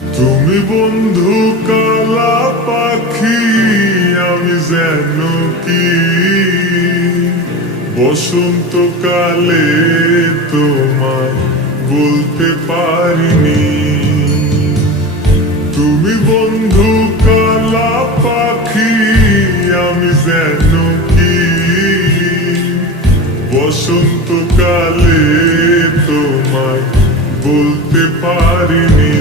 তুমি বন্ধু কালা পাখি, আমি যেন কি বসন্তকালে তোমায় বলতে পারিনি। তুমি বন্ধু কালা পাখি, আমি যেন কি বসন্তকালে তোমায় বলতে পারিনি।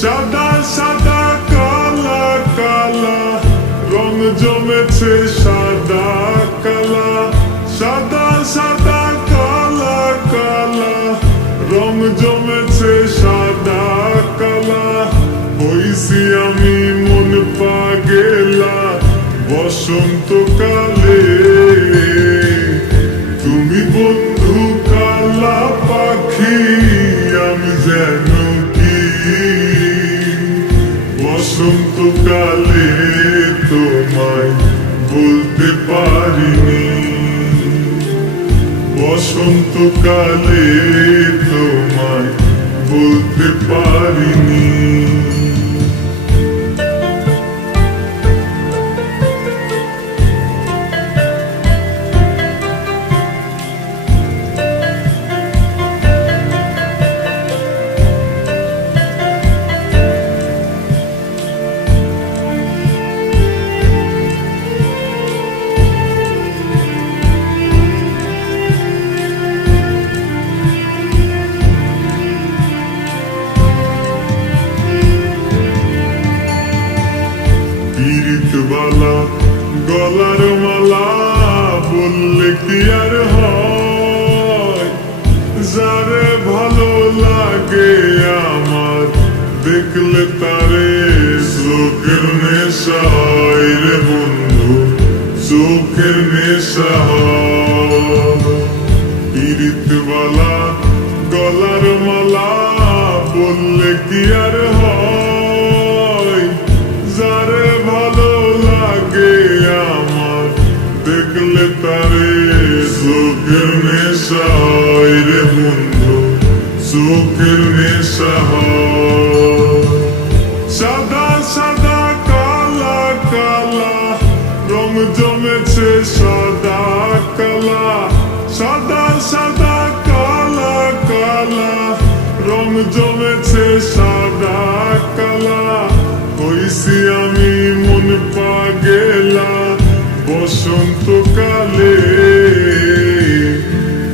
সাদা সাদা কালা কালা রং জমেছে, সাদা কালা সাদা সাদা কালা কালা রং জমেছে, সাদা কালা হইছি আমি মন পাগেলা বসন্তকালে। তুমি বন্ধু কালা পাখি, আমি যেন কি বসন্তকালে তোমায় বলতে পারিনি। বসন্তকালে তোমায় বলতে পারিনি। পীড়িতবালা গলার মালা বললে কি আর হয়, যারে ভালো লাগে আমার দেখলে তারে চোখের নেশা হয় রে বন্ধু, চোখের নেশা হয়। পীড়িতবালা গলার মালা বললে কি আর হয়, যারে ভালো লাগে আমার দেখলে তারে চোখের নেশা হয় রে বন্ধু, চোখের নেশা হয়। সাদা সাদা কালা কালা রং জমেছে, সাদা কালা সাদা সাদা কালা কালা রং জমেছে, সাদা কালা হইছি আমি মন পাগেলা বসন্তকালে।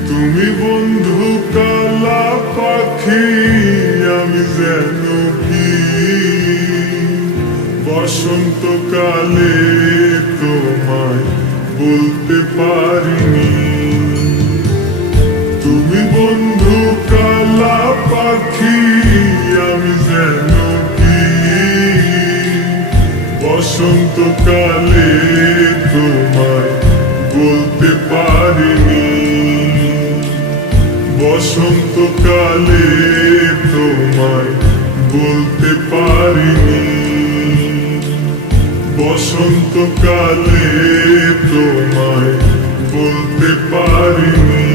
তুমি বন্ধু কালা পাখি, আমি যেন কি বসন্তকালে তোমায় বলতে পারিনি। তুমি বন্ধু কালা পাখি, আমি যেন বসন্তকালে তোমায় বলতে পারিনি। বসন্তকালে তোমায় বলতে পারিনি। বসন্তকালে তোমায় বলতে পারিনি।